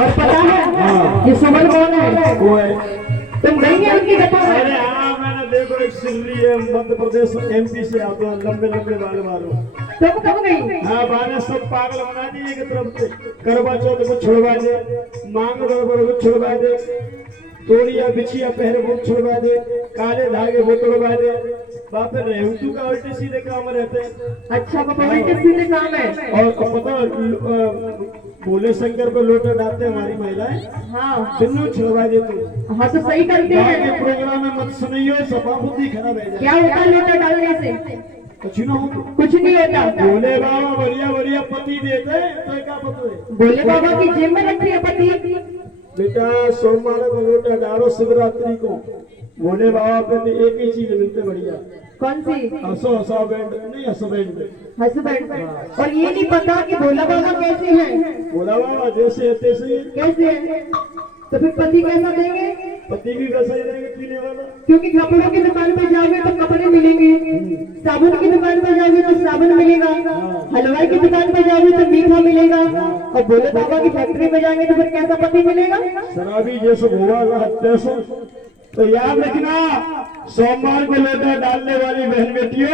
और पता है हाँ। ये सुमन कौन है? वो है। तुम नहीं है उनकी कथा है? अरे हाँ, मैंने देखो एक सिल्ली है मध्य प्रदेश एमपी से आते हैं, लंबे लंबे बाल मारो। तुम कब गई? हाँ, बाने सब पागल बना दिए एक तरफ से। करवा चौथ को छुड़वा दे, मांग गड़बड़ को छुड़वा दे, तोड़िया बिछिया पहर वो छुड़वा दे, काले धागे वो तोड़वा दे। बाप रे, रेहू का उल्टे सीधे काम रहते हैं। अच्छा वो उल्टे सीधे काम है। और पता भोले शंकर को लोटा डालते हमारी महिलाएं, हाँ बिन्नू छुड़वा दे तू। हाँ तो सही करते गाँव के हैं। प्रोग्राम में मत सुनियो, सपा बुद्धि खराब है। क्या होता है लोटा डालने से? कुछ ना हो तो कुछ नहीं होता। भोले बाबा बढ़िया बढ़िया पति देते हैं, तो क्या पता है। भोले बाबा की जेब में रखी है पति। बेटा सोमवार को लोटा डालो, शिवरात्रि को भोले बाबा पे एक ही चीज मिलते बढ़िया। कौन सी? हंसो हंसा बैंड नहीं, हंसो बैंड। हस्बैंड। और ये नहीं पता कि भोला बाबा कैसे हैं? भोला बाबा जैसे है तैसे ही। कैसे हैं? तो फिर पति कैसा देंगे? पति भी वैसा ही रहेंगे पीने वाला। क्योंकि कपड़ों की दुकान पे जाओगे तो कपड़े मिलेंगे, साबुन की दुकान पे जाओगे तो साबुन मिलेगा, हलवाई की दुकान पे जाओगे तो मीठा मिलेगा, और भोले बाबा की फैक्ट्री में जाएंगे तो फिर कैसा पति मिलेगा? शराबी जैसे होगा तैसो। तो याद रखना, सोमवार को लोटा डालने वाली बहन बेटियों,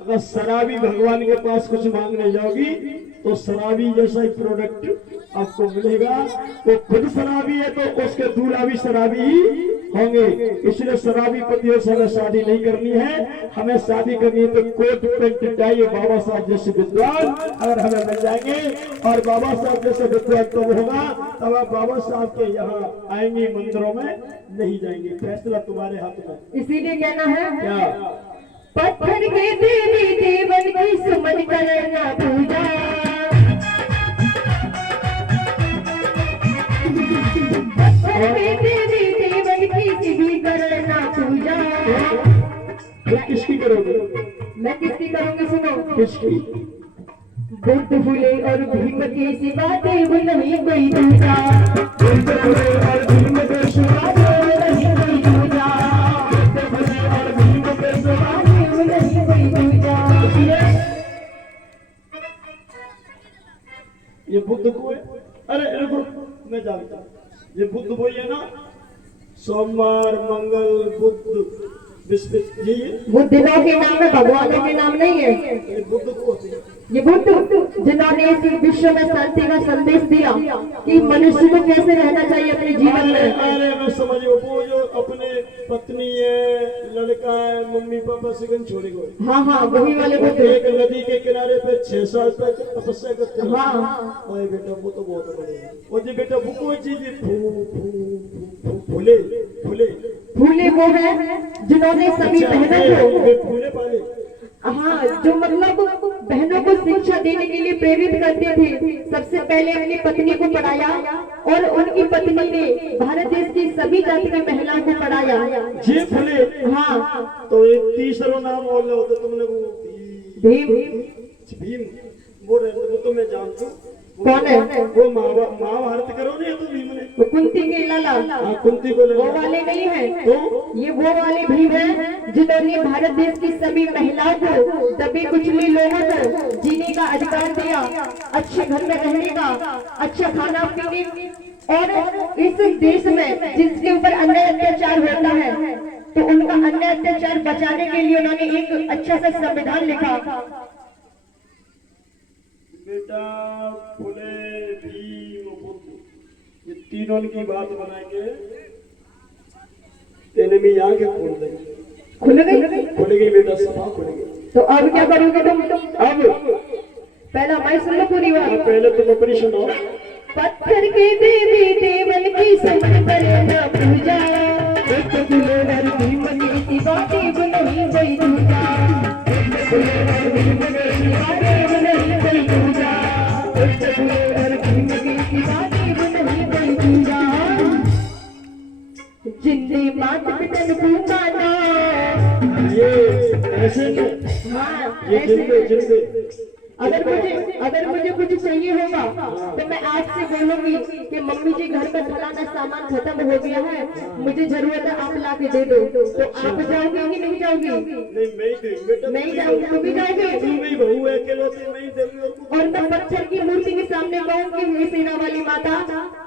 अगर शराबी भगवान के पास कुछ मांगने जाओगी तो शराबी जैसा ही प्रोडक्ट आपको मिलेगा। वो खुद शराबी है तो उसके दूल्हा भी शराबी ही होंगे। इसलिए शराबी पतियों से हमें शादी नहीं करनी है। हमें शादी करनी है तो कोट पेंट टाई बाबा साहब जैसे विद्वान अगर हमें मिल जाएंगे, और बाबा साहब जैसे विद्वान तो होगा, तब आप बाबा साहब के यहाँ आएंगे, मंदिरों में नहीं जाएंगे। फैसला तुम्हारे हाथ में। इसीलिए कहना है क्या? पत्थर के देवी देवन की सुमन करना पूजा, पत्थर के देवी देवन की सिद्धि करना पूजा। ये किसकी करोगे? मैं किसकी करूंगी सुनो। किसकी? बुद्ध फूले और भीम के सिवा देव नहीं कोई दूजा। बुद्ध फूले और भीम के सिवा देव नहीं कोई दूजा। बुद्ध फूले और भीम के सिवा देव नहीं कोई दूजा। ये बुद्ध को है। अरे रुको, मैं जानता हूँ। ये बुद्ध वही है ना, सोमवार मंगल बुद्ध विस्पति, यही है। वो दिनों के नाम है, भगवानों के नाम नहीं है। ये बुद्ध को होती है। ये बुद्ध जिन्होंने इस विश्व में शांति का संदेश दिया कि मनुष्य को कैसे रहना चाहिए अपने जीवन में। अरे मैं समझ गया, वो जो अपने पत्नी है, लड़का है, मम्मी पापा से छोड़े गए। हाँ हाँ वही वाले बुद्ध। एक नदी के किनारे पे 6 साल तक तपस्या करते हैं। हाँ अरे बेटा वो तो बहुत बड़े हैं। और जो बेटा वो कोई चीज फूले फूले फूले वो है जिन्होंने सभी बहनों को, फूले पाले। हाँ जो मतलब बहनों को शिक्षा देने के लिए प्रेरित करते थे। सबसे पहले अपनी पत्नी को पढ़ाया और उनकी पत्नी ने भारत देश की सभी जाति की महिलाओं को पढ़ाया। जी फूले। हाँ तो एक तीसरा नाम और होता तुमने वो भीम। भीम वो तो मैं जानता हूँ। कौन है? वो महाभारत करो नहीं तो भीम ने। वो कुंती के लाला। हाँ, कुंती को वो वाले नहीं है। तो ये वो वाले भीम है जिन्होंने भारत देश की सभी महिलाओं को, दबे कुचले लोगों को जीने का अधिकार दिया, अच्छे घर में रहने का, अच्छा खाना पीने, और इस देश में जिसके ऊपर अन्याय अत्याचार होता है तो उनका अन्याय अत्याचार बचाने के लिए उन्होंने एक अच्छा सा संविधान लिखा। बेटा फुले भीम बुद्ध ये तीनों की बात बनाएंगे, तेने में आंखें खोल देंगे। खुल गई बेटा, सभा खुल गई। तो अब क्या करोगे तुम? अब पहला मैं सुन लो पूरी बात। पहले तुम अपनी सुनाओ। पत्थर के देवी देवन की समन करना पूजा, एक फूले और भीम के सिवा देव नहीं कोई दूजा। एक फूले और भीम के सिवा देव नहीं कोई दूजा। एक फूले और भीम के सिवा देव नहीं कोई दूजा। जिंदे मात पितन को माना, ये ऐसे हाँ ये ऐसे। जिंदे अगर मुझे कुछ चाहिए होगा तो मैं आपसे बोलूंगी कि मम्मी जी घर में फलाना सामान खत्म हो गया है, मुझे जरूरत है, आप ला के दे दो। तो आप जाओगे कि नहीं जाओगी? नहीं मैं ही दूंगी बेटा, मैं ही जाऊंगी, तुम भी जाओगे? तू भी बहू है अकेले, मैं ही दूंगी। और मैं पत्थर की मूर्ति के सामने कहूंगी, हे सेना वाली माता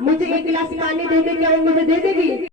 मुझे एक गिलास पानी दे दे, क्या वो मुझे दे देगी?